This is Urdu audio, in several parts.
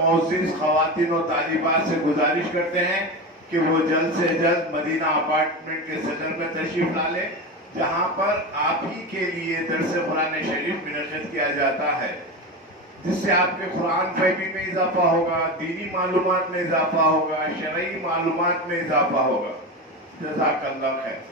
معزز خواتین و طالبات سے گزارش کرتے ہیں کہ وہ جلد سے جلد مدینہ اپارٹمنٹ کے صدر میں تشریف لا لیں، جہاں پر آپ ہی کے لیے درس قرآن شریف منعقد کیا جاتا ہے، جس سے آپ کے قرآن فہمی میں اضافہ ہوگا، دینی معلومات میں اضافہ ہوگا، شرعی معلومات میں اضافہ ہوگا۔ جزاک اللہ خیر۔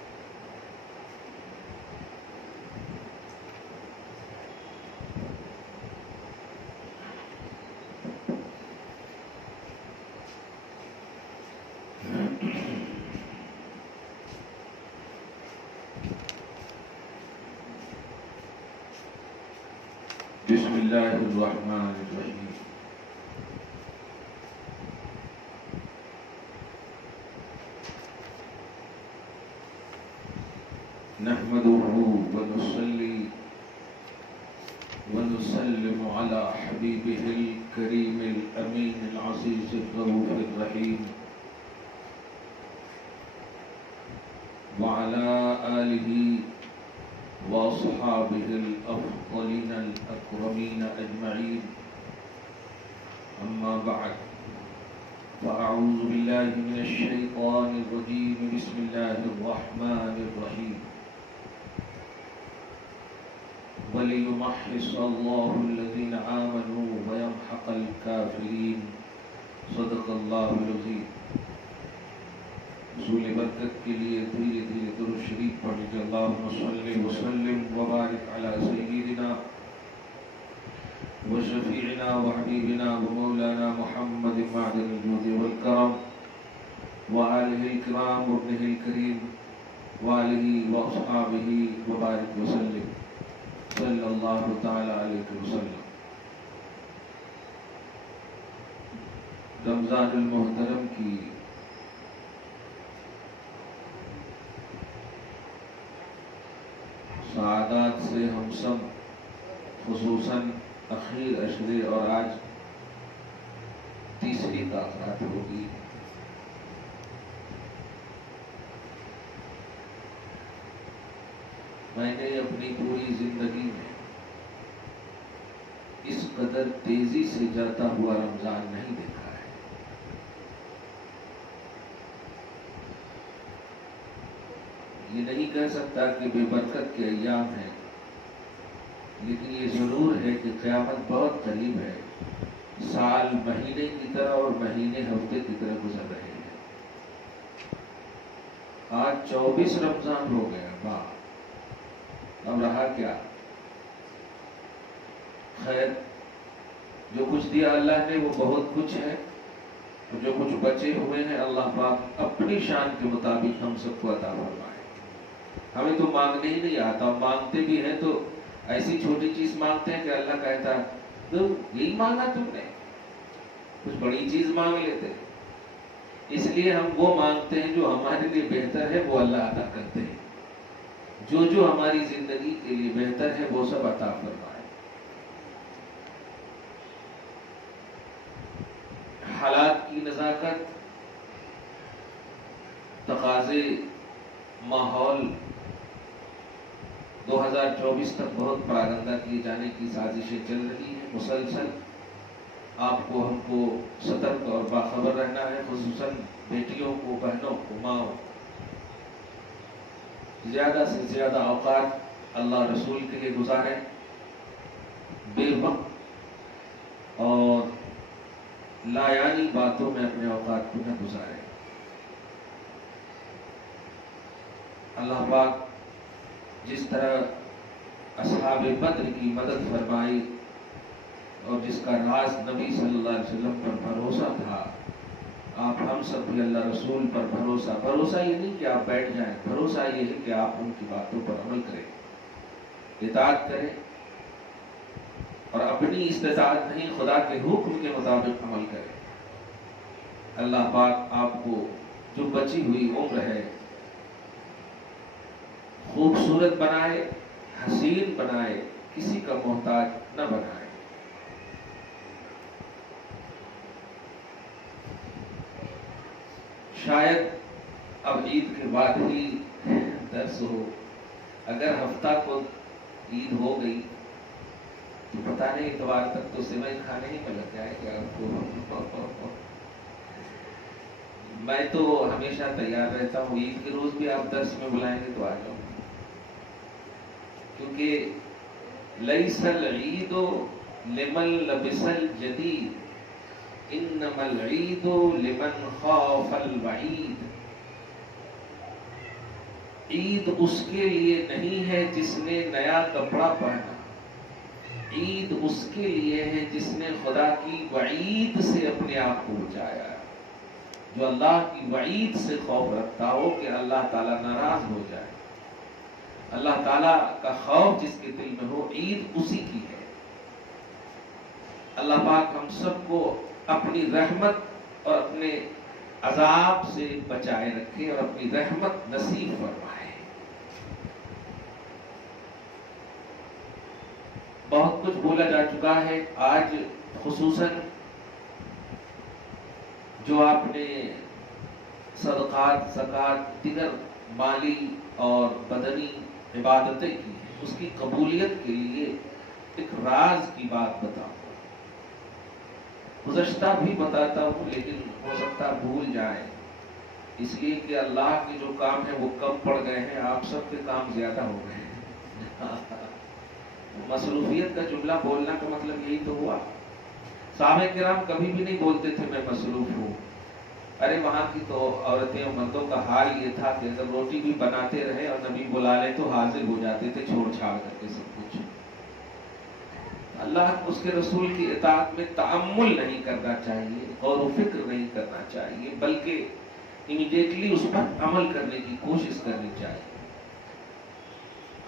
بسم اللہ الرحمن الرحیم۔ نحمده ونصلي ونسلم على حبيبه الكريم الأمين العزيز الرؤوف الرحيم وعلى آله وأصحابه الأفضلين الأكرمين أجمعين، أما بعد، فأعوذ بالله من الشيطان الرجيم، بسم الله الرحمن الرحيم، وَلِيُمَحِّصَ اللَّهُ الَّذِينَ آمَنُوا وَيَمْحَقَ الْكَافِرِينَ، صدق اللہ العظیم۔ حصول برکت کے لیے دھیرے دھیرے درود شریف پڑھ لیجیے۔ اللہم صلی وسلم وبارک علی سیدنا وشفیعنا وحبیبنا ومولانا محمد معدن الجود والکرم وآلہ الکرام وابنہ الکریم وآلہ واصحابہ وبارک وسلم صلی اللہ تعالی علیہ وسلم۔ رمضان المحترم کی سعادات سے ہم سب خصوصاً اخیر عشرے اور آج تیسری تاخیر ہوگی۔ میں نے اپنی پوری زندگی میں اس قدر تیزی سے جاتا ہوا رمضان نہیں دیکھا ہے۔ یہ نہیں کہہ سکتا کہ بے برکت کے ایام ہیں، لیکن یہ ضرور ہے کہ قیامت بہت قریب ہے۔ سال مہینے کی طرح اور مہینے ہفتے کی طرح گزر رہے ہیں۔ آج 24 رمضان ہو گیا، واہ! اب رہا کیا؟ خیر، جو کچھ دیا اللہ نے وہ بہت کچھ ہے، اور جو کچھ بچے ہوئے ہیں اللہ پاک اپنی شان کے مطابق ہم سب کو عطا فرمائے۔ ہمیں تو مانگنے ہی نہیں آتا، مانگتے بھی ہیں تو ایسی چھوٹی چیز مانگتے ہیں کہ اللہ کہتا ہے تو یہی مانگا تم نے، کچھ بڑی چیز مانگ لیتے۔ اس لیے ہم وہ مانگتے ہیں جو ہمارے لیے بہتر ہے، وہ اللہ عطا کرتے ہیں۔ جو ہماری زندگی کے لیے بہتر ہے وہ سب عطا فرمائے۔ حالات کی نزاکت، تقاضے، ماحول 2024 تک بہت پراگندہ کیے جانے کی سازشیں چل رہی ہیں مسلسل۔ آپ کو ہم کو سترک اور باخبر رہنا ہے، خصوصاً بیٹیوں کو، بہنوں کو، ماؤں۔ زیادہ سے زیادہ اوقات اللہ رسول کے لیے گزاریں، بے وقت اور لایانی باتوں میں اپنے اوقات کو نہ گزاریں۔ اللہ پاک جس طرح اصحاب بدر کی مدد فرمائی اور جس کا راز نبی صلی اللہ علیہ وسلم پر بھروسہ تھا، آپ ہم سب بھی اللہ رسول پر بھروسہ یہ نہیں کہ آپ بیٹھ جائیں، بھروسہ یہ ہے کہ آپ ان کی باتوں پر عمل کریں، اطاعت کریں، اور اپنی استطاعت نہیں خدا کے حکم کے مطابق عمل کریں۔ اللہ پاک آپ کو جو بچی ہوئی عمر ہے خوبصورت بنائے، حسین بنائے، کسی کا محتاج نہ بنائے۔ شاید اب عید کے بعد ہی درس ہو، اگر ہفتہ کو عید ہو گئی تو پتہ نہیں اتوار تک تو سوئی کھانے ہی میں لگ جائے گا آپ کو۔ میں تو ہمیشہ تیار رہتا ہوں، عید کے روز بھی آپ درس میں بلائیں گے تو آ جاؤں، کیونکہ لیس العید لمن لبس الجدید انما العید لمن خاف الوعید۔ عید اس کے لیے نہیں ہے جس نے نیا کپڑا پہنا، عید اس کے لیے ہے جس نے خدا کی وعید سے اپنے آپ کو بچایا، جو اللہ کی وعید سے خوف رکھتا ہو کہ اللہ تعالیٰ ناراض ہو جائے، اللہ تعالیٰ کا خوف جس کے دل میں ہو، عید اسی کی ہے۔ اللہ پاک ہم سب کو اپنی رحمت اور اپنے عذاب سے بچائے رکھے اور اپنی رحمت نصیب فرمائے۔ بہت کچھ بولا جا چکا ہے، آج خصوصاً جو آپ نے صدقات، زکوٰۃ، دیگر مالی اور بدنی عبادتیں کی ہیں، اس کی قبولیت کے لیے ایک راز کی بات بتاؤں، گزشتہ بھی بتاتا ہوں لیکن ہو سکتا بھول جائیں، اس لیے کہ اللہ کے جو کام ہیں وہ کم پڑ گئے ہیں، آپ سب کے کام زیادہ ہو گئے ہیں۔ مصروفیت کا جملہ بولنا کا مطلب یہی تو ہوا۔ صحابہ کرام کبھی بھی نہیں بولتے تھے میں مصروف ہوں، ارے وہاں کی تو عورتیں اور مردوں کا حال یہ تھا کہ اگر روٹی بھی بناتے رہے اور نبی بلا لے تو حاضر ہو جاتے تھے چھوڑ چھاڑ کر کے سب کچھ۔ اللہ اس کے رسول کی اطاعت میں تأمل نہیں کرنا چاہیے، غور و فکر نہیں کرنا چاہیے، بلکہ امیڈیٹلی اس پر عمل کرنے کی کوشش کرنی چاہیے۔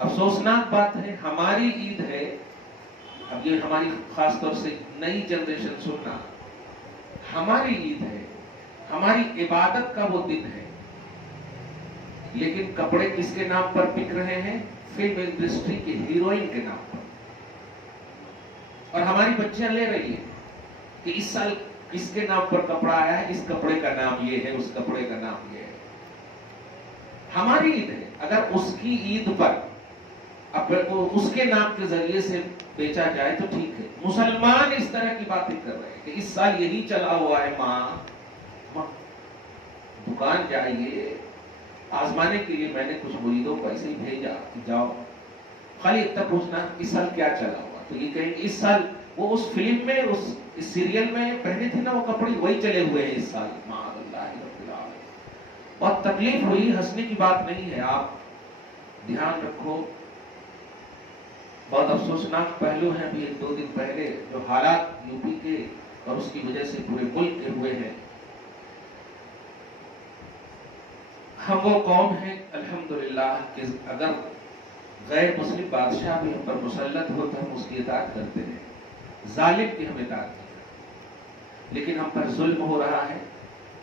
افسوسناک بات ہے، ہماری عید ہے، اب یہ ہماری خاص طور سے نئی جنریشن سننا، ہماری عید ہے، ہماری عبادت کا وہ دن ہے، لیکن کپڑے کس کے نام پر بک رہے ہیں؟ فلم انڈسٹری کے ہیروئن کے نام پر، اور ہماری بچیاں لے رہی ہیں کہ اس سال اس کے نام پر کپڑا آیا ہے، اس کپڑے کا نام یہ ہے، اس کپڑے کا نام یہ ہے۔ ہماری عید ہے، اگر اس کی عید پر اس کے نام کے ذریعے سے بیچا جائے تو ٹھیک ہے۔ مسلمان اس طرح کی باتیں کر رہے ہیں کہ اس سال یہی چلا ہوا ہے، ماں دکان جائیے، آزمانے کے لیے میں نے کچھ مریدوں کو ایسے ہی بھیجا کہ جاؤ، خالی اتنا پوچھنا اس سال کیا چلا ہوا، تو یہ کہیں گے اس سال وہ اس فلم میں، اس سیریل میں پہنے تھے نا وہ کپڑے، وہی چلے ہوئے ہیں اس سال۔ معاذ اللہ رب العالمین، بہت تکلیف ہوئی، ہنسنے کی بات نہیں ہے، آپ دھیان رکھو۔ بہت افسوسناک پہلو ہیں، ابھی 1-2 دن پہلے جو حالات یو پی کے اور اس کی وجہ سے پورے ملک کے ہوئے ہیں۔ ہم وہ قوم ہیں الحمدللہ کہ اگر غیر مسلم بادشاہ بھی ہم پر مسلط ہو تو ہم اس کی اطاعت کرتے ہیں، ظالم کی ہم اطاعت نہیں کرتے، لیکن ہم پر ظلم ہو رہا ہے،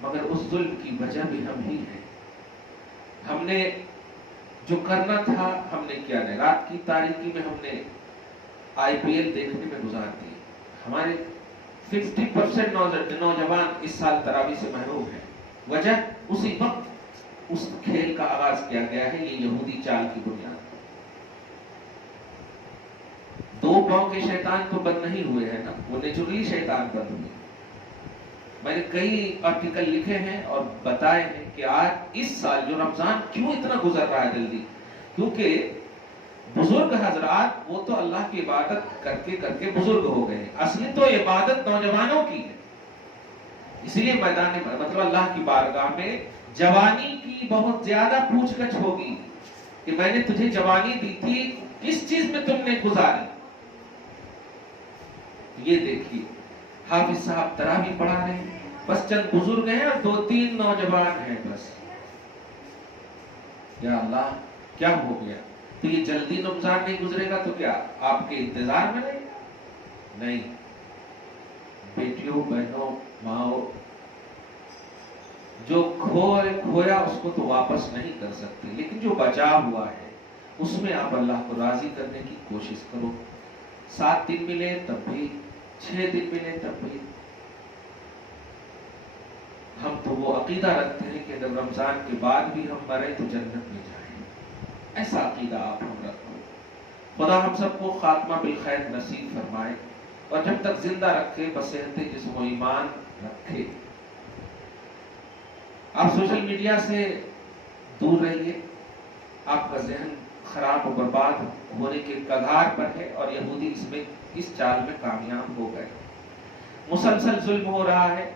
مگر اس ظلم کی وجہ بھی ہم ہی ہیں۔ ہم نے جو کرنا تھا ہم نے کیا نہیں، رات کی تاریکی میں ہم نے IPL دیکھنے میں گزار دی، ہمارے 50% نوجوان اس سال تراویح سے محروم ہیں، وجہ اسی وقت اس کھیل کا آغاز کیا گیا ہے، یہ یہودی چال کی بنیاد پر۔ 2 پاؤں کے شیطان تو بند نہیں ہوئے ہیں نا، وہ نیچرلی شیطان بند ہوئے۔ میں نے کئی آرٹیکل لکھے ہیں اور بتائے ہیں کہ آج اس سال جو رمضان کیوں اتنا گزر رہا ہے جلدی، کیونکہ بزرگ حضرات وہ تو اللہ کی عبادت کر کے بزرگ ہو گئے، اصلی تو عبادت نوجوانوں کی ہے، اس لیے میدان مطلب اللہ کی بارگاہ میں جوانی کی بہت زیادہ پوچھ گچھ ہوگی کہ میں نے تجھے جوانی دی تھی، کس چیز میں تم نے گزاری۔ یہ دیکھیے حافظ صاحب تراویح پڑھا رہے ہیں، بس چند بزرگ ہیں اور 2-3 نوجوان ہیں بس۔ یا اللہ کیا ہو گیا؟ تو یہ جلدی رمضان نہیں گزرے گا تو کیا آپ کے انتظار میں نہیں؟ بیٹیوں، بہنوں، ماؤں، جو کھویا اس کو تو واپس نہیں کر سکتے، لیکن جو بچا ہوا ہے اس میں آپ اللہ کو راضی کرنے کی کوشش کرو۔ 7 دن ملے تب بھی، 6 دن ملے تب بھی۔ ہم تو وہ عقیدہ رکھتے ہیں کہ اگر رمضان کے بعد بھی ہم مرے تو جنت میں جائیں، ایسا عقیدہ آپ ہم رکھو۔ خدا ہم سب کو خاتمہ بالخیر نصیب فرمائے اور جب تک زندہ رکھے، بصحت جسم و ایمان رکھے۔ آپ سوشل میڈیا سے دور رہیے، آپ کا ذہن خراب و برباد ہونے کے کگار پر ہے، اور یہودی اس چال میں کامیاب ہو گئے۔ مسلسل ظلم ہو رہا ہے،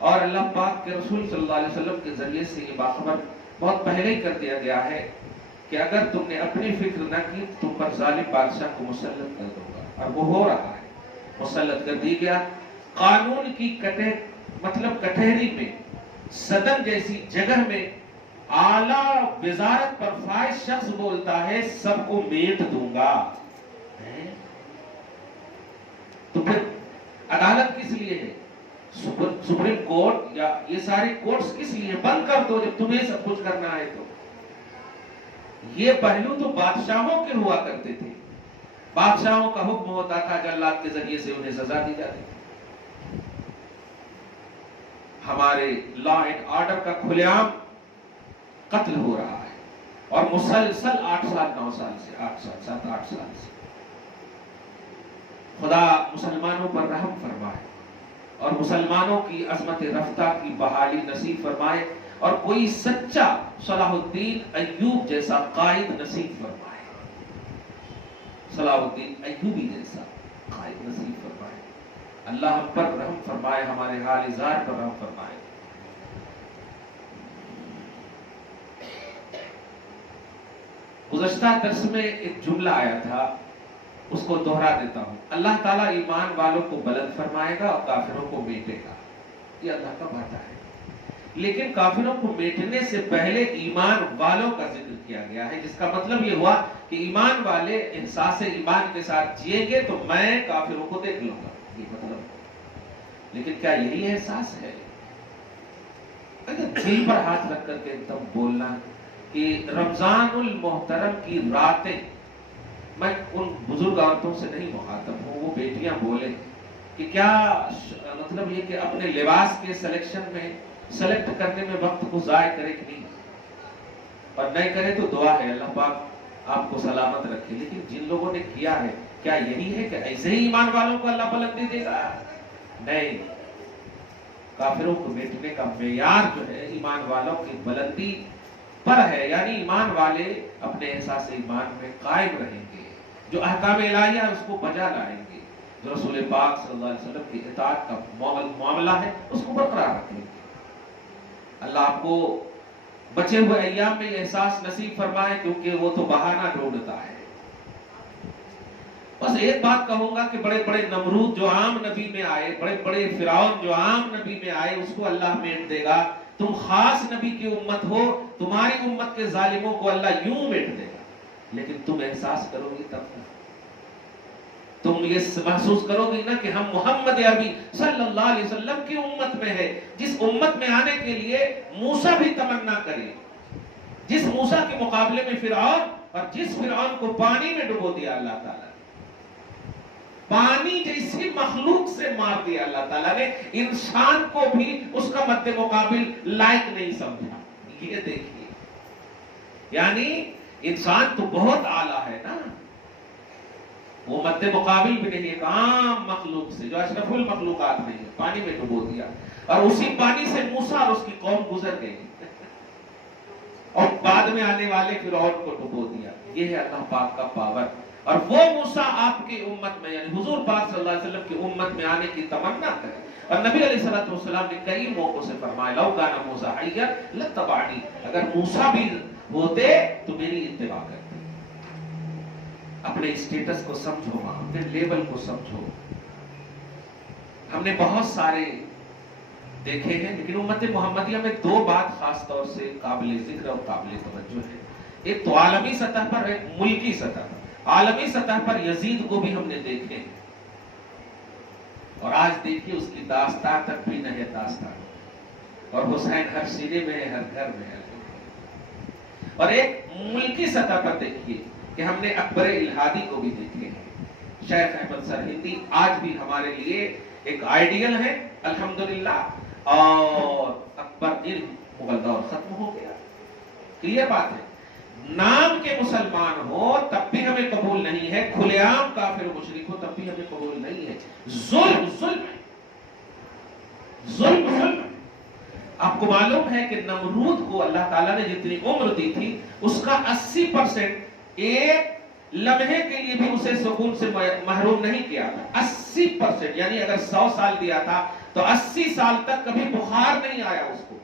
اور اللہ پاک کے رسول صلی اللہ علیہ وسلم کے ذریعے سے یہ باخبر بہت پہلے ہی کر دیا گیا ہے کہ اگر تم نے اپنی فکر نہ کی تم پر ظالم بادشاہ کو مسلط کر دوں گا، اور وہ ہو رہا ہے، مسلط کر دی گیا۔ قانون کی کٹہری میں، صدر جیسی جگہ میں اعلیٰ وزارت پر فائز شخص بولتا ہے سب کو میٹ دوں گا، تو پھر عدالت کس لیے ہے؟ سپریم کورٹ یا یہ سارے کورٹس کس لیے؟ بند کر دو جب تمہیں سب کچھ کرنا ہے تو۔ یہ پہلو تو بادشاہوں کے ہوا کرتے تھے، بادشاہوں کا حکم ہوتا تھا جلات کے ذریعے سے انہیں سزا دی جاتی تھی۔ ہمارے لا اینڈ آرڈر کا کھلے عام قتل ہو رہا ہے، اور مسلسل 8 سال 9 سال سے 7 8 سال سے۔ خدا مسلمانوں پر رحم فرمائے اور مسلمانوں کی عظمت رفتہ کی بحالی نصیب فرمائے، اور کوئی سچا صلاح الدین ایوب جیسا قائد نصیب فرمائے، صلاح الدین ایوبی جیسا قائد نصیب فرمائے۔ اللہ ہم پر رحم فرمائے، ہمارے حال زار پر رحم فرمائے۔ گزشتہ درس میں ایک جملہ آیا تھا، اس کو دوہرا دیتا ہوں۔ اللہ تعالیٰ ایمان والوں کو بلند فرمائے گا اور کافروں کو میٹے گا، یہ اللہ کا وعدہ ہے۔ لیکن کافروں کو میٹنے سے پہلے ایمان والوں کا ذکر کیا گیا ہے، جس کا مطلب یہ ہوا کہ ایمان والے احساس ایمان کے ساتھ جئیں گے تو میں کافروں کو دیکھ لوں گا، یہ مطلب۔ لیکن کیا یہی احساس ہے؟ اگر دل پر ہاتھ رکھ کر کے ایک دم بولنا کہ رمضان المحترم کی راتیں، میں ان بزرگ عورتوں سے نہیں مخاطب ہوں، وہ بیٹیاں بولیں کہ کیا مطلب یہ کہ اپنے لباس کے سلیکشن میں، سلیکٹ کرنے میں وقت کو ضائع کرے کہ نہیں، اور نہیں کرے تو دعا ہے اللہ پاک آپ کو سلامت رکھے۔ لیکن جن لوگوں نے کیا ہے، کیا یہی ہے کہ ایسے ہی ایمان والوں کو اللہ بلندی دے گا؟ نہیں، کافروں کو میٹنے کا معیار جو ہے ایمان والوں کی بلندی پر ہے، یعنی ایمان والے اپنے احساس ایمان میں قائم رہیں گے، جو احکام الہیہ ہے اس کو بجا لائیں گے، جو رسول پاک صلی اللہ علیہ وسلم کی اطاعت کا معاملہ ہے اس کو برقرار رکھیں گے۔ اللہ آپ کو بچے ہوئے ایام میں یہ احساس نصیب فرمائے، کیونکہ وہ تو بہانہ ڈھونڈتا ہے۔ بس ایک بات کہوں گا کہ بڑے بڑے نمرود جو عام نبی میں آئے، بڑے بڑے فرعون جو عام نبی میں آئے، اس کو اللہ میٹ دے گا۔ تم خاص نبی کی امت ہو، تمہاری امت کے ظالموں کو اللہ یوں میٹ دے گا، لیکن تم احساس کرو گی تب تک، تم یہ محسوس کرو گی نا کہ ہم محمد عربی صلی اللہ علیہ وسلم کی امت میں ہے، جس امت میں آنے کے لیے موسیٰ بھی تمنا کرے، جس موسیٰ کے مقابلے میں فرعون، اور جس فرعون کو پانی میں ڈبو دیا اللہ تعالیٰ نے، پانی جیسی مخلوق سے مار دیا اللہ تعالیٰ نے، انسان کو بھی اس کا مد مقابل لائق نہیں سمجھا۔ یہ دیکھیے، یعنی انسان تو بہت اعلیٰ ہے نا، وہ مد مقابل بھی نہیں، ایک عام مخلوق سے جو اشرف المخلوقات نہیں ہے، پانی میں ڈبو دیا، اور اسی پانی سے موسیٰ اور اس کی قوم گزر گئی، اور بعد میں آنے والے فرعون کو ڈبو دیا۔ یہ ہے اللہ پاک کا پاور، اور وہ موسیٰ آپ کی امت میں، یعنی حضور پاک صلی اللہ علیہ وسلم کی امت میں آنے کی تمنا کرے۔ اور نبی علیہ الصلوۃ والسلام نے کئی موقعوں سے فرمایا، لو کان موسیٰ حیا لاتبعنی، اگر موسیٰ بھی ہوتے تو میری اتباع کرتے۔ اپنے اسٹیٹس کو سمجھو، اپنے لیبل کو سمجھو۔ ہم نے بہت سارے دیکھے ہیں، لیکن امت محمدیہ میں دو بات خاص طور سے قابل ذکر اور قابل توجہ ہے۔ ایک تو عالمی سطح پر، ایک ملکی سطح پر۔ عالمی سطح پر یزید کو بھی ہم نے دیکھے، اور آج دیکھیے اس کی داستان تک بھی نہیں داستان، اور حسین ہر سینے میں ہے، ہر گھر میں ہے۔ اور ایک ملکی سطح پر دیکھیے کہ ہم نے اکبر الہادی کو بھی دیکھے ہیں، شیخ احمد سرہندی آج بھی ہمارے لیے ایک آئیڈیل ہے الحمدللہ، اور اکبر علم مغل دور ختم ہو گیا، کلیئر بات ہے۔ نام کے مسلمان ہو تب بھی ہمیں قبول نہیں ہے، کھلے عام کافر و مشرک ہو تب بھی ہمیں قبول نہیں ہے۔ ظلم ظلم ہے، ظلم ظلم ہے۔ آپ آپ کو معلوم ہے کہ نمرود کو اللہ تعالیٰ نے جتنی عمر دی تھی اس کا 80% ایک لمحے کے لیے بھی اسے سکون سے محروم نہیں کیا تھا. 80%، یعنی اگر 100 سال دیا تھا تو 80 سال تک کبھی بخار نہیں آیا اس کو،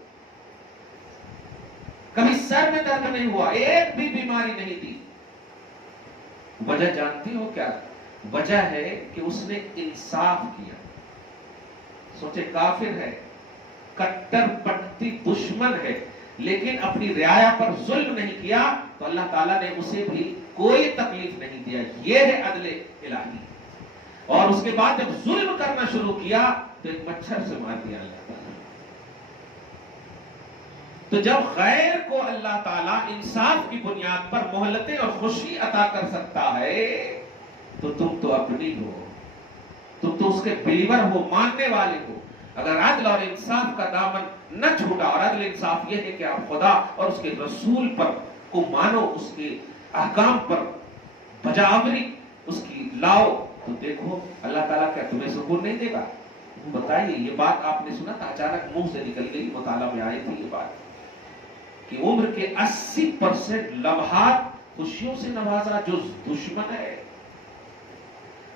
کبھی سر میں درد نہیں ہوا، ایک بھی بیماری نہیں دی. وجہ جانتی ہو کیا؟ وجہ ہے کہ اس نے انصاف کیا. سوچے کافر ہے، کٹر پٹی دشمن ہے، لیکن اپنی رعایا پر ظلم نہیں کیا تو اللہ تعالیٰ نے اسے بھی کوئی تکلیف نہیں دیا. یہ ہے عدل الہی. اور اس کے بعد جب ظلم کرنا شروع کیا تو ایک مچھر سے مار دیا اللہ تعالیٰ. تو جب غیر کو اللہ تعالیٰ انصاف کی بنیاد پر مہلتیں اور خوشی عطا کر سکتا ہے تو تم تو اپنی ہو، تم تو اس کے بلیور ہو، ماننے والے ہو. اگر عدل اور انصاف کا دامن نہ چھوٹا، اور عدل انصاف یہ ہے کہ آپ خدا اور اس کے رسول پر کو مانو، اس کے احکام پر بجاوری اس کی لاؤ، تو دیکھو اللہ تعالیٰ کیا تمہیں سکون نہیں دے گا؟ بتائیے. یہ بات آپ نے سنا تھا، اچانک منہ سے نکل گئی، مطالعہ میں آئی تھی یہ بات کہ عمر کے 80% لمحات خوشیوں سے نوازا جو دشمن ہے،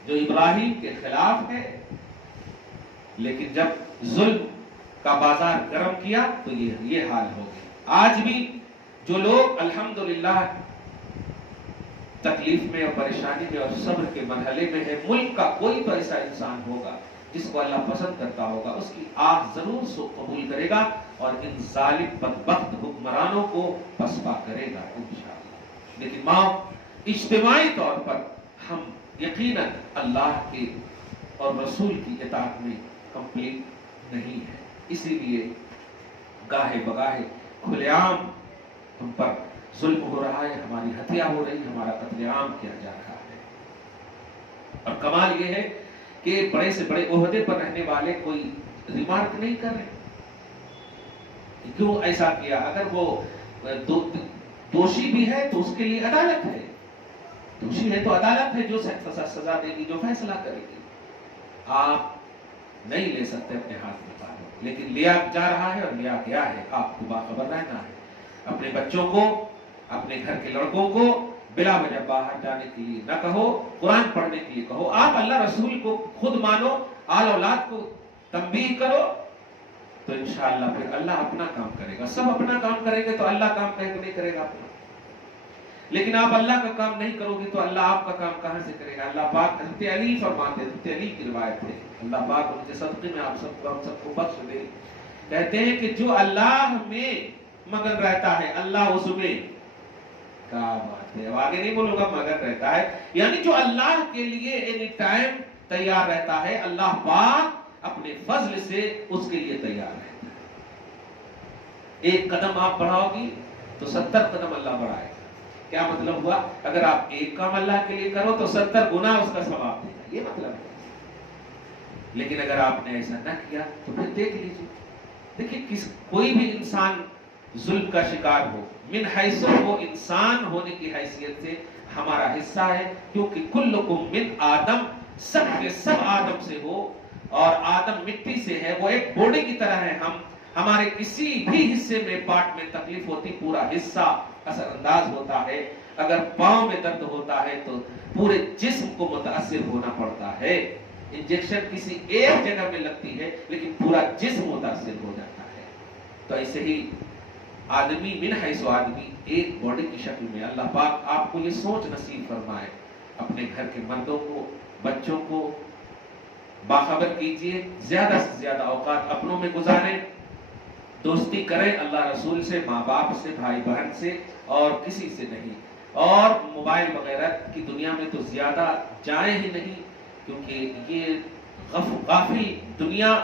جو ابراہیم کے خلاف ہے، لیکن جب ظلم کا بازار گرم کیا تو یہ حال ہو گیا. آج بھی جو لوگ الحمدللہ تکلیف میں اور پریشانی میں اور صبر کے مرحلے میں ہے، ملک کا کوئی تو ایسا انسان ہوگا جس کو اللہ پسند کرتا ہوگا، اس کی آہ ضرور سو قبول کرے گا اور ان ظالم بدبخت حکمرانوں کو پسپا کرے گا انشاءاللہ. لیکن ماں اجتماعی طور پر ہم یقیناً اللہ کے اور رسول کی اطاعت میں کمپلیٹ نہیں ہے. اسی لیے گاہے بگاہے کھلے عام ہم پر ظلم ہو رہا ہے، ہماری ہتیا ہو رہی ہے، ہمارا قتل عام کیا جا رہا ہے. اور کمال یہ ہے کہ بڑے سے بڑے عہدے پر رہنے والے کوئی ریمارک نہیں کر رہے کیوں ایسا کیا. اگر وہ دوشی بھی ہے تو اس کے لیے عدالت ہے، دوشی ہے تو عدالت ہے جو سزا دے گی، جو فیصلہ کرے گی. آپ نہیں لے سکتے اپنے ہاتھ میں قانون، لیکن لیا جا رہا ہے. اور لیا کیا ہے؟ آپ کو باخبر رہنا ہے. اپنے بچوں کو، اپنے گھر کے لڑکوں کو بلا وجہ باہر جانے کے لیے نہ کہو، قرآن پڑھنے کے لیے کہو. آپ اللہ رسول کو خود مانو، آل اولاد کو تنبیہ کرو، تو انشاءاللہ پھر اللہ اپنا کام کرے گا. سب اپنا کام کریں گے تو اللہ کام کہیں نہیں کرے گا اپنا. لیکن آپ اللہ کا کام نہیں کرو گے تو اللہ آپ کا کام کہاں سے کرے گا؟ اللہ پاک حضرت علی فرماتے، حضرت علی کی روایت ہے، اللہ پاک ان کے صدقے میں آپ سب کو ہم سب کو بخش دے. کہتے ہیں کہ جو اللہ میں مگن رہتا ہے اللہ اس میں، کیا بات ہے، آگے نہیں بولوں گا، مگن رہتا ہے یعنی جو اللہ کے لیے اینی ٹائم تیار رہتا ہے، اللہ پاک اپنے فضل سے اس کے لیے تیار رہتا ہے. ایک قدم آپ بڑھاؤ گی تو 70 قدم اللہ بڑھائے گا. کیا مطلب ہوا؟ اگر آپ ایک کام اللہ کے لیے کرو تو 70 گنا اس کا ثواب دے گا، یہ مطلب ہے. لیکن اگر آپ نے ایسا نہ کیا تو پھر دیکھ لیجیے. دیکھیے کوئی بھی انسان ظلم کا شکار ہو، من حیث وہ انسان ہونے کی حیثیت سے ہمارا حصہ ہے، کیونکہ کلکم من آدم، سب کے سب آدم سے ہو، اور آدم مٹی سے ہے. وہ ایک باڈی کی طرح ہے. ہمارے کسی بھی حصے میں پارٹ میں تکلیف ہوتی پورا حصہ اثر انداز ہوتا ہے. اگر پاؤں میں درد ہوتا ہے تو پورے جسم کو متاثر ہونا پڑتا ہے. انجیکشن کسی ایک جگہ میں لگتی ہے لیکن پورا جسم متاثر ہو جاتا ہے. تو ایسے ہی آدمی من حیث آدمی ایک باڈی کی شکل میں. اللہ پاک آپ کو یہ سوچ نصیب فرمائے. اپنے گھر کے مردوں کو، بچوں کو باخبر کیجئے، زیادہ سے زیادہ اوقات اپنوں میں گزاریں، دوستی کریں اللہ رسول سے، ماں باپ سے، بھائی بہن سے، اور کسی سے نہیں. اور موبائل وغیرہ کی دنیا میں تو زیادہ جائیں ہی نہیں، کیونکہ یہ غافل دنیا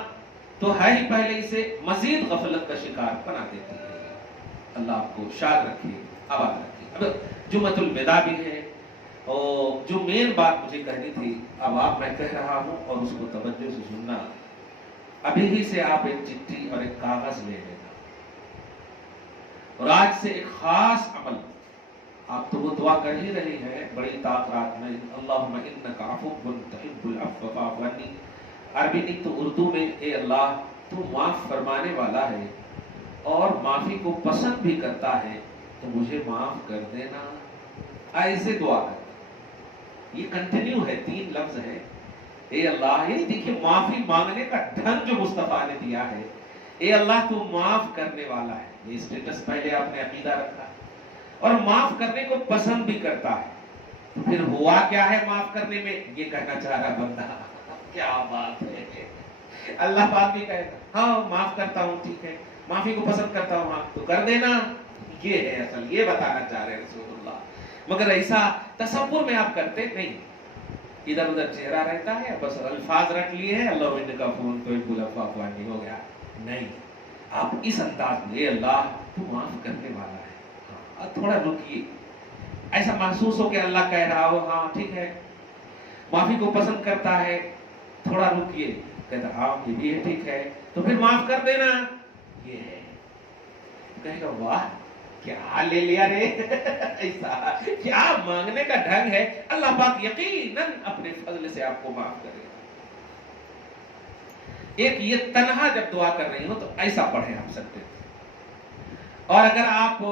تو ہے ہی پہلے ہی سے، مزید غفلت کا شکار بنا دیتی ہے. اللہ آپ کو شاد رکھے، آباد رکھے. اب جمعۃ الوداع بھی ہے، اور جو مین بات مجھے کہنی تھی اب آپ میں کہہ رہا ہوں اور اس کو توجہ سے سننا. ابھی ہی سے آپ ایک چٹھی اور ایک کاغذ لے لینا، اور آج سے ایک خاص عمل. آپ تو وہ دعا کر ہی رہے ہیں بڑی طاقت میں، اللہم انک عفو تحب العفو فاعف عنی. عربی نہیں تو اردو میں، اے اللہ تو معاف فرمانے والا ہے اور معافی کو پسند بھی کرتا ہے تو مجھے معاف کر دینا، ایسے دعا کرنا. یہ کنٹینیو ہے، 3 لفظ ہے. اے اللہ، یہ دیکھیے معافی مانگنے کا ڈھنگ جو مصطفیٰ نے دیا ہے. اے اللہ تو معاف کرنے والا ہے، یہ اسٹیٹس پہلے آپ نے عقیدہ رکھا، اور معاف کرنے کو پسند بھی کرتا ہے. پھر ہوا کیا ہے معاف کرنے میں؟ یہ کہنا چاہ رہا بندہ کیا بات ہے. اللہ پاک بھی کہے گا ہاں معاف کرتا ہوں، ٹھیک ہے، معافی کو پسند کرتا ہوں، آپ تو کر دینا. یہ ہے اصل، یہ بتانا چاہ رہے رسول اللہ. مگر ایسا تصور میں آپ کرتے نہیں، ادھر ادھر چہرہ رہتا ہے، بس الفاظ رکھ لیے ہیں، اللہ ان کا فون کوئی نہیں ہو گیا. نہیں، آپ اس انداز میں اے اللہ تو معاف کرنے والا ہے. ہاں تھوڑا رکیے، ایسا محسوس ہو کہ اللہ کہہ رہا ہو ہاں ٹھیک ہے معافی کو پسند کرتا ہے، تھوڑا رکیے، کہتا ہاں یہ بھی ہے ٹھیک ہے تو پھر معاف کر دینا. یہ ہے، کہے گا واہ کیا لے لیا رے ایسا کیا مانگنے کا ڈھنگ ہے. اللہ پاک یقیناً اپنے فضل سے آپ کو معاف کرے گا. ایک یہ تنہا جب دعا کر رہی ہو تو ایسا پڑھیں آپ سکتے ہیں. اور اگر آپ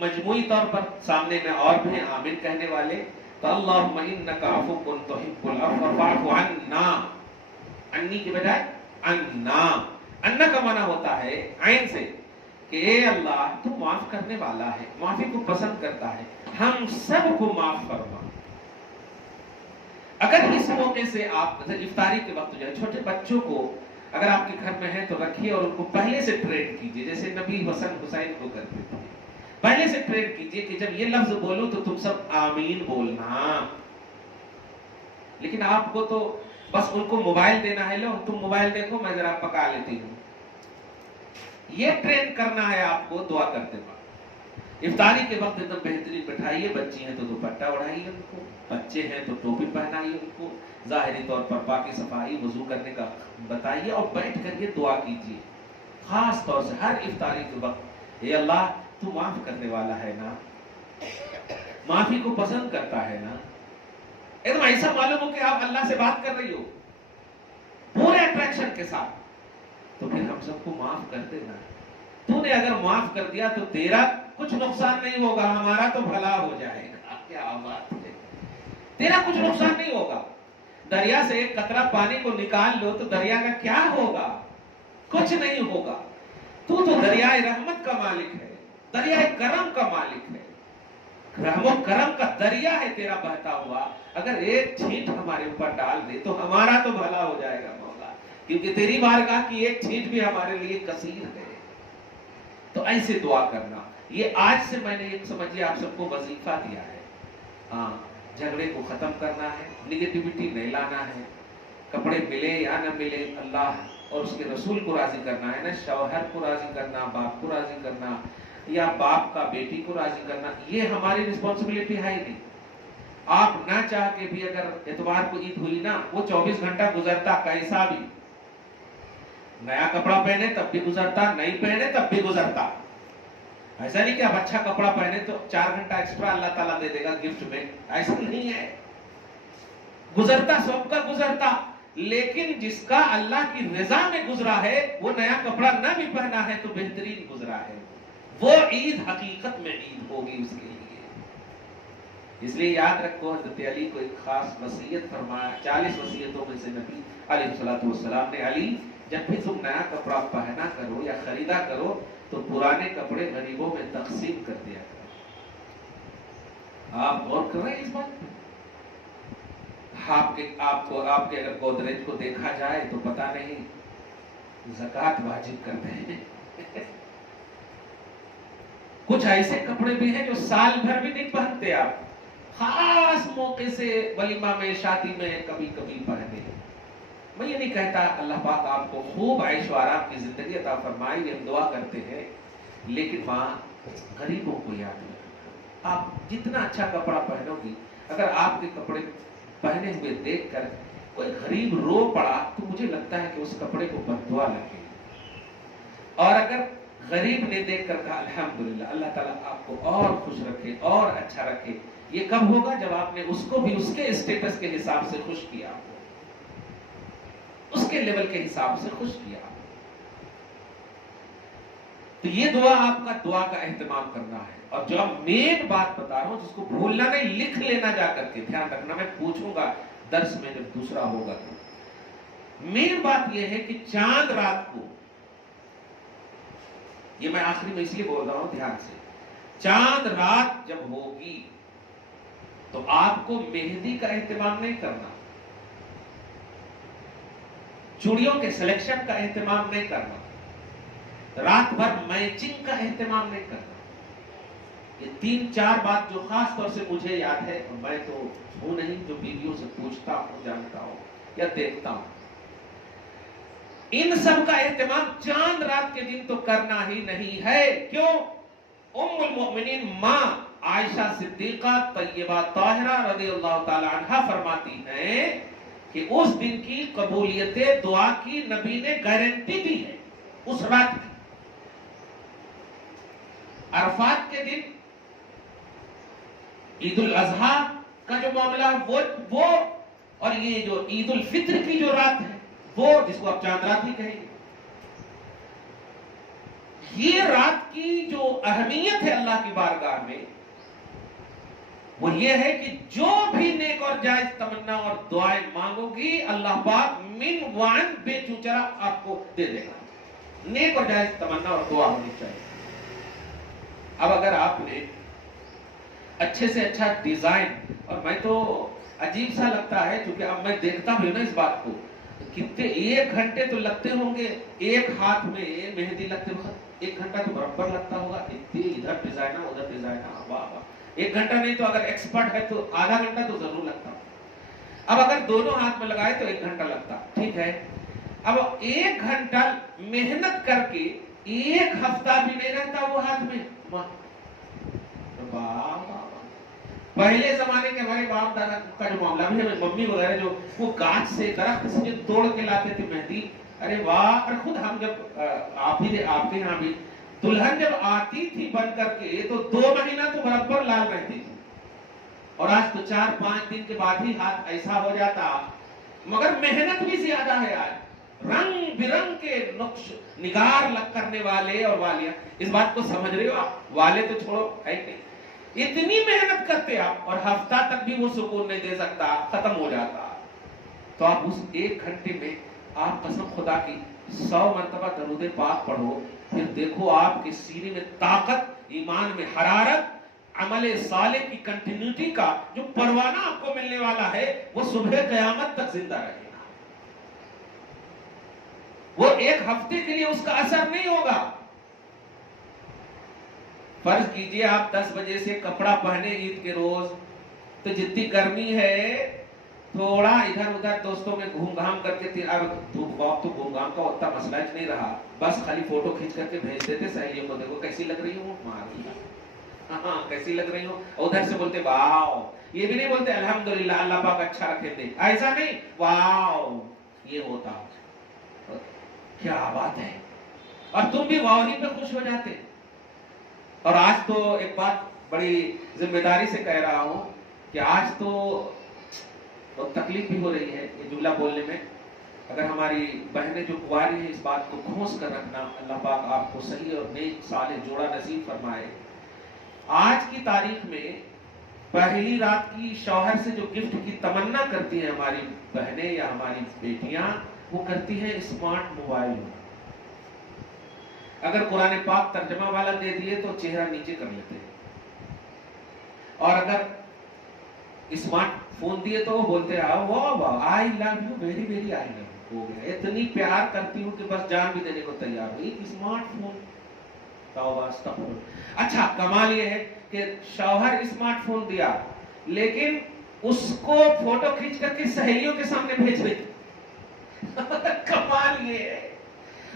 مجموعی طور پر سامنے میں اور بھی ہیں آمین کہنے والے تو اللہم انک عفو تحب العفو فاعف عنا، انی کی بجائے انا. انا کا معنی ہوتا ہے عین سے کہ اے اللہ تو معاف کرنے والا ہے، معافی کو پسند کرتا ہے، ہم سب کو معاف فرما. اگر اس موقع سے آپ افطاری کے وقت جو ہے چھوٹے بچوں کو اگر آپ کے گھر میں ہیں تو رکھیے اور ان کو پہلے سے ٹرین کیجئے، جیسے نبی حسن حسین کو کرتے تھے. پہلے سے ٹرین کیجئے کہ جب یہ لفظ بولوں تو تم سب آمین بولنا. لیکن آپ کو تو بس ان کو موبائل دینا ہے، لو تم موبائل دیکھو میں ذرا پکا لیتی ہوں. یہ ٹرین کرنا ہے آپ کو دعا کرتے وقت. افطاری کے وقت ایک دم بہترین بٹھائیے، بچی ہیں تو دوپٹہ اڑھائیے ان کو، بچے ہیں تو ٹوپی پہنائیے ان کو، ظاہری طور پر پاکی صفائی وضو کرنے کا بتائیے اور بیٹھ کر یہ دعا کیجیے. خاص طور سے ہر افطاری کے وقت اے اللہ تو معاف کرنے والا ہے نا، معافی کو پسند کرتا ہے نا. ایک دم ایسا معلوم ہو کہ آپ اللہ سے بات کر رہی ہو پورے اٹریکشن کے ساتھ، تو پھر ہم سب کو معاف کر دینا. تو نے اگر معاف کر دیا تو تیرا کچھ نقصان نہیں ہوگا، ہمارا تو بھلا ہو جائے گا. کیا بات ہے، تیرا کچھ نقصان نہیں ہوگا. دریا سے ایک قطرہ پانی کو نکال لو تو دریا کا کیا ہوگا؟ کچھ نہیں ہوگا. تو دریائے رحمت کا مالک ہے، دریائے کرم کا مالک ہے، رحم و کرم کا دریا ہے تیرا بہتا ہوا. اگر ایک چھینٹ ہمارے اوپر ڈال دے تو ہمارا تو بھلا ہو جائے گا مولا، کیونکہ تیری بارگاہ کی ایک چھینٹ بھی ہمارے لیے کثیر ہے. تو ایسے دعا کرنا، یہ آج سے میں نے ایک سمجھیے آپ سب کو وظیفہ دیا ہے. ہاں جھگڑے کو ختم کرنا ہے، نگیٹیوٹی نہیں لانا ہے. کپڑے ملے یا نہ ملے اللہ اور اس کے رسول کو راضی کرنا ہے نا. شوہر کو راضی کرنا، باپ کو راضی کرنا، یا باپ کا بیٹی کو راضی کرنا، یہ ہماری رسپانسبلٹی ہے ہی نہیں. آپ نہ چاہ کے بھی اگر اتوار کو عید ہوئی نا، وہ 24 گھنٹہ گزرتا کیسا بھی، نیا کپڑا پہنے تب بھی گزرتا، نہیں پہنے تب بھی گزرتا. ایسا نہیں کہ آپ اچھا کپڑا پہنے تو 4 گھنٹہ ایکسٹرا اللہ تعالیٰ دے دے گا گفٹ میں، ایسا نہیں ہے. گزرتا سب کا گزرتا، لیکن جس کا اللہ کی رضا میں گزرا ہے وہ نیا کپڑا نہ بھی پہنا ہے تو بہترین گزرا ہے. وہ عید حقیقت میں عید ہوگی اس کے لیے. اس لیے یاد رکھو حضرت علی کو ایک خاص وصیت فرمایا، 40 وصیتوں میں سے نبی علیہ الصلوۃ والسلام نے علی جب بھی تم نیا کپڑا پہنا کرو یا خریدا کرو تو پرانے کپڑے غریبوں میں تقسیم کر دیا کرو. آپ غور کر رہے ہیں اس بات پہ؟ آپ کے اگر گودریج کو دیکھا جائے تو پتہ نہیں زکات واجب کرتے ہیں. کچھ ایسے کپڑے بھی ہیں جو سال بھر بھی نہیں پہنتے، آپ خاص موقع سے ولیمہ میں شادی میں کبھی کبھی پہنے. میں یہ نہیں کہتا اللہ پاک آپ کو خوب عیش و آرام کی زندگی عطا فرمائے، ہم دعا کرتے ہیں، لیکن وہاں غریبوں کو یاد رکھنا. آپ جتنا اچھا کپڑا پہنو گی، اگر آپ کے کپڑے پہنے ہوئے دیکھ کر کوئی غریب رو پڑا تو مجھے لگتا ہے کہ اس کپڑے کو بددعا لگے. اور اگر غریب نے دیکھ کر کہا الحمدللہ، اللہ تعالیٰ آپ کو اور خوش رکھے اور اچھا رکھے. یہ کب ہوگا؟ جب آپ نے اس کو بھی اس کے اسٹیٹس کے حساب سے خوش کیا، اس کے لیول کے حساب سے خوش کیا. تو یہ دعا آپ کا دعا کا اہتمام کرنا ہے. اور جو مین بات بتا رہا ہوں جس کو بھولنا نہیں, لکھ لینا جا کر کے, دھیان رکھنا, میں پوچھوں گا درس میں جب دوسرا ہوگا تو. مین بات یہ ہے کہ چاند رات کو, یہ میں آخری میں اس لیے بول رہا ہوں دھیان سے, چاند رات جب ہوگی تو آپ کو مہندی کا اہتمام نہیں کرنا, چوڑیوں کے سلیکشن کا اہتمام نہیں کرنا, رات بھر میچنگ کا اہتمام نہیں کرنا. یہ 3-4 بات جو خاص طور سے مجھے یاد ہے, میں تو ہوں نہیں جو بیویوں سے پوچھتا ہوں, جانتا ہوں یا دیکھتا ہوں, ان سب کا اہتمام چاند رات کے دن تو کرنا ہی نہیں ہے. کیوں؟ ام المؤمنین ماں عائشہ صدیقہ طیبہ طاہرہ رضی اللہ تعالی عنہا فرماتی ہیں کہ اس دن کی قبولیت دعا کی نبی نے گارنٹی دی ہے, اس رات کی. عرفات کے دن عید الاضحیٰ کا جو معاملہ وہ اور یہ جو عید الفطر کی جو رات ہے وہ, جس کو آپ چاند رات ہی کہیں گے, یہ رات کی جو اہمیت ہے اللہ کی بارگاہ میں وہ یہ ہے کہ جو بھی نیک اور جائز تمنا اور دعائیں مانگو گی اللہ پاک من وعن بے چوچرا آپ کو دے دے گا. نیک اور جائز تمنا اور دعا ہونی چاہیے. اب اگر آپ نے اچھے سے اچھا ڈیزائن, اور میں تو عجیب سا لگتا ہے کیونکہ اب میں دیکھتا بھی ہوں نا اس بات کو, کتنے 1 گھنٹے تو لگتے ہوں گے ایک ہاتھ میں مہندی لگتے وقت, 1 گھنٹہ تو برابر لگتا ہوگا, اتنی ادھر ڈیزائن ادھر ڈیزائن, واہ واہ. 1 گھنٹہ نہیں تو اگر ایکسپرٹ ہے تو آدھا گھنٹہ تو ضرور لگتا. اب اگر دونوں ہاتھ میں لگائے تو 1 گھنٹہ لگتا, ٹھیک ہے. اب 1 گھنٹہ محنت کر کے 1 ہفتہ بھی نہیں رہتا وہ ہاتھ میں. پہلے زمانے کے ہمارے باپ دادا کا جو معاملہ بھی ہے, ممی وغیرہ جو وہ گاچھ سے درخت سے توڑ کے لاتے تھے مہندی, ارے واہ. اور خود ہم جب آپ کے یہاں بھی دلہن جب آتی تھی بن کر کے تو 2 مہینہ تو برابر لال رہتی تھی, اور آج تو 4-5 دن کے بعد ہی ہاتھ ایسا ہو جاتا. مگر محنت بھی زیادہ ہے آج, رنگ برنگ کے نقش نگار لگ کرنے والے اور والیاں. اس بات کو سمجھ رہے ہو آپ, والے تو چھوڑو ہے کہ اتنی محنت کرتے آپ اور ہفتہ تک بھی وہ سکون نہیں دے سکتا, ختم ہو جاتا. تو آپ اس 1 گھنٹے میں آپ قسم خدا کی 100 مرتبہ درود پاک پڑھو, پھر دیکھو آپ کے سینے میں طاقت, ایمان میں حرارت, عمل صالح کی کنٹینیوٹی کا جو پروانہ آپ کو ملنے والا ہے وہ صبح قیامت تک زندہ رہے گا. وہ 1 ہفتے کے لیے اس کا اثر نہیں ہوگا. فرض کیجئے آپ 10 بجے سے کپڑا پہنے عید کے روز, تو جتنی گرمی ہے تھوڑا ادھر ادھر دوستوں میں گھوم گھام کر کے, اب تو گھوم گھام کا اتنا مسئلہ نہیں رہا, بس خالی فوٹو کھینچ کر کے بھیج دیتے سہیلیوں کو, دیکھو کیسی لگ رہی ہوں, ہاں کیسی لگ رہی ہوں, ادھر سے بولتے واو. یہ بھی نہیں بولتے الحمدللہ اللہ پاک اچھا رکھے دے, ایسا نہیں, واو. یہ ہوتا کیا بات ہے, اور تم بھی واو ہی پہ خوش ہو جاتے. اور آج تو ایک بات بڑی ذمہ داری سے کہہ رہا ہوں کہ آج تو بہت تکلیف بھی ہو رہی ہے یہ جملہ بولنے میں. اگر ہماری بہنیں جو کنواری ہیں اس بات کو گھونس کر رکھنا, اللہ پاک آپ کو صحیح اور نیک صالح جوڑا نصیب فرمائے. آج کی تاریخ میں پہلی رات کی شوہر سے جو گفٹ کی تمنا کرتی ہیں ہماری بہنیں یا ہماری بیٹیاں, وہ کرتی ہیں اسمارٹ موبائل. اگر قرآن پاک ترجمہ والا دے دیے تو چہرہ نیچے کر لیتے ہیں, اور اگر اسمارٹ فون دیے تو وہ بولتے ہیں I love you very very I love. ہو گیا, اتنی پیار کرتی ہوں کہ بس جان بھی دینے کو تیار ہوئی. اسمارٹ فون, توبہ استغفر. اچھا کمال یہ ہے کہ شوہر اسمارٹ فون دیا لیکن اس کو فوٹو کھینچ کر کے سہیلیوں کے سامنے بھیج رہی. کمال یہ ہے,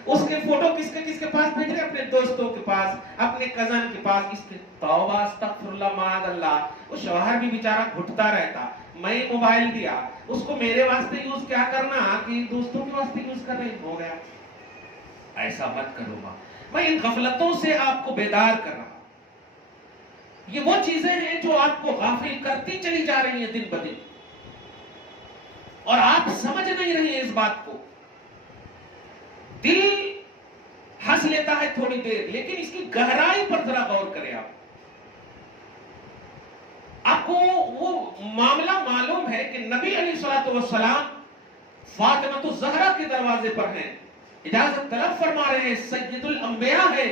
اس کے فوٹو کس کے پاس بھیج رہے, اپنے دوستوں کے پاس, اپنے کزن کے پاس. اس کے توبہ استغفر اللہ معاذ اللہ. وہ شوہر بھی بیچارہ گھٹتا رہتا, میں موبائل دیا اس کو میرے واسطے یوز کیا کرنا کہ دوستوں کے واسطے یوز کر رہے, ہو گیا. ایسا مت کرو ماں, میں ان غفلتوں سے آپ کو بیدار کر رہا ہوں. یہ وہ چیزیں ہیں جو آپ کو غافل کرتی چلی جا رہی ہیں دن بدن, اور آپ سمجھ نہیں رہی ہیں اس بات کو. دل سانس لیتا ہے تھوڑی دیر، لیکن اس کی گہرائی پر ذرا غور کریں آپ کو وہ معاملہ معلوم ہے کہ نبی علیہ الصلوۃ والسلام فاطمہ الزہرا کے دروازے پر ہیں، اجازت طلب فرما رہے ہیں، سید الانبیاء ہے،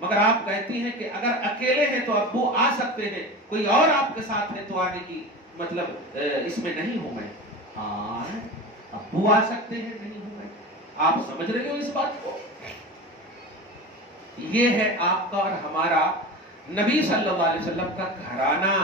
مگر آپ کہتی ہیں کہ اگر اکیلے ہیں تو ابو آ سکتے ہیں، کوئی اور آپ کے ساتھ ہے تو آنے کی مطلب اس میں نہیں ہوں میں۔ ہاں ابو آ سکتے ہیں، نہیں ہوں میں۔ آپ سمجھ رہے ہو اس بات کو؟ یہ ہے آپ کا اور ہمارا نبی صلی اللہ علیہ وسلم کا گھرانہ۔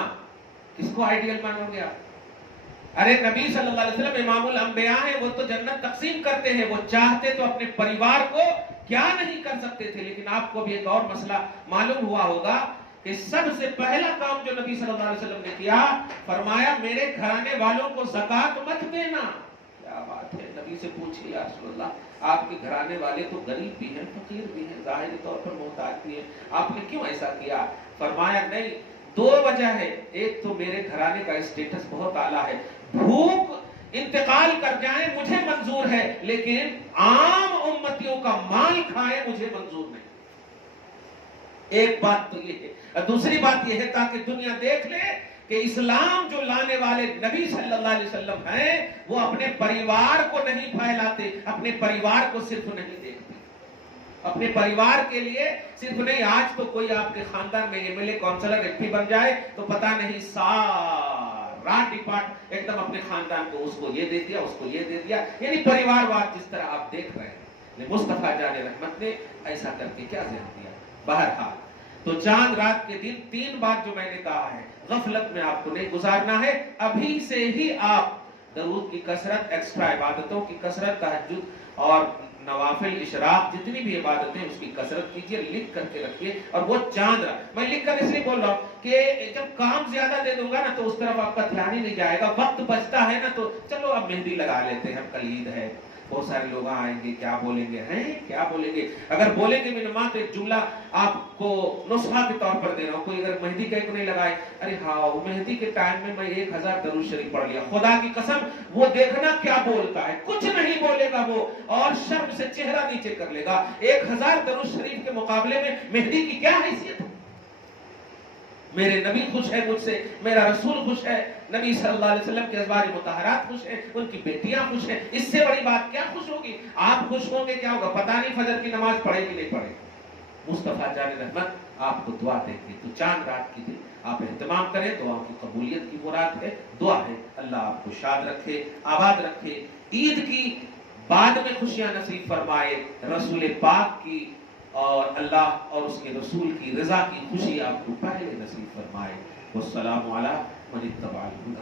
کس کو آئیڈیل مانو گے آپ؟ ارے نبی صلی اللہ علیہ وسلم امام الانبیاء ہیں، وہ تو جنت تقسیم کرتے ہیں، وہ چاہتے تو اپنے پریوار کو کیا نہیں کر سکتے تھے۔ لیکن آپ کو بھی ایک اور مسئلہ معلوم ہوا ہوگا کہ سب سے پہلا کام جو نبی صلی اللہ علیہ وسلم نے کیا، فرمایا میرے گھرانے والوں کو زکوٰۃ مت دینا۔ کیا بات ہے، نبی سے پوچھیے یا رسول اللہ، آپ کے گھرانے والے تو غریب بھی ہیں، فقیر بھی ہیں، ظاہری طور پر محتاج بھی ہیں، آپ نے کیوں ایسا کیا؟ فرمایا نہیں، دو وجہ ہے، ایک تو میرے گھرانے کا اسٹیٹس بہت اعلیٰ ہے، بھوک انتقال کر جائیں مجھے منظور ہے، لیکن عام امتیوں کا مال کھائیں مجھے منظور نہیں۔ ایک بات تو یہ ہے، دوسری بات یہ ہے تاکہ دنیا دیکھ لے کہ اسلام جو لانے والے نبی صلی اللہ علیہ وسلم ہیں، وہ اپنے پریوار کو نہیں پھیلاتے، اپنے پریوار کو صرف نہیں دیکھتے، اپنے پریوار کے لیے صرف نہیں۔ آج تو کوئی آپ کے خاندان میں ایم ایل اے کونسلر ایک بھی بن جائے تو پتہ نہیں سارا ڈپارٹ ایک دم اپنے خاندان کو، اس کو یہ دے دیا، اس کو یہ دے دیا، یعنی پریوار وار جس طرح آپ دیکھ رہے ہیں۔ مصطفیٰ جان رحمت نے ایسا کر کے کیا ذہن دیا؟ بہرحال تو چاند رات کے دن تین بات جو میں نے کہا ہے، غفلت میں آپ کو نہیں گزارنا ہے، ابھی سے ہی آپ درود کی کثرت، ایکسٹرا عبادتوں کی کثرت، تہجد اور نوافل، اشراق، جتنی بھی عبادتیں اس کی کثرت کیجئے، لکھ کر کے رکھیے۔ اور وہ چاند رات، میں لکھ کر اس لیے بول رہا ہوں کہ جب کام زیادہ دے دوں گا نا تو اس طرف آپ کا دھیان ہی نہیں جائے گا، وقت بچتا ہے نا تو چلو اب مہندی لگا لیتے ہیں، کل عید ہے، بہت سارے لوگ آئیں گے، کیا بولیں گے، ہیں کیا بولیں گے۔ اگر بولیں گے میری ماں تو ایک جملہ آپ کو نسخہ کے طور پر دے رہا ہوں، کوئی اگر مہندی کا ایک نہیں لگائے، ارے ہاں مہندی کے ٹائم میں 1000 درود شریف پڑھ لیا، خدا کی قسم وہ دیکھنا کیا بولتا ہے، کچھ نہیں بولے گا وہ، اور شرم سے چہرہ نیچے کر لے گا۔ 1000 درود شریف کے مقابلے میں مہندی کی کیا حیثیت ہے؟ میرے نبی خوش ہے مجھ سے، میرا رسول خوش ہے، نبی صلی اللہ علیہ وسلم کے ازواج مطہرات خوش ہیں، ان کی بیٹیاں خوش ہیں، اس سے بڑی بات کیا خوش ہوگی؟ آپ خوش ہوں گے کیا ہوگا پتہ نہیں، فجر کی نماز پڑھے کہ نہیں پڑھے۔ مصطفیٰ جان رحمت آپ کو دعا دیں گے، تو چاند رات کی دن آپ اہتمام کریں، دعا کی قبولیت کی مراد ہے، دعا ہے اللہ آپ کو شاد رکھے، آباد رکھے، عید کی بعد میں خوشیاں نصیب فرمائے، رسول پاک کی اور اللہ اور اس کے رسول کی رضا کی خوشی آپ کو پہلے نصیب فرمائے۔ والسلام علی من اتبع الہدی۔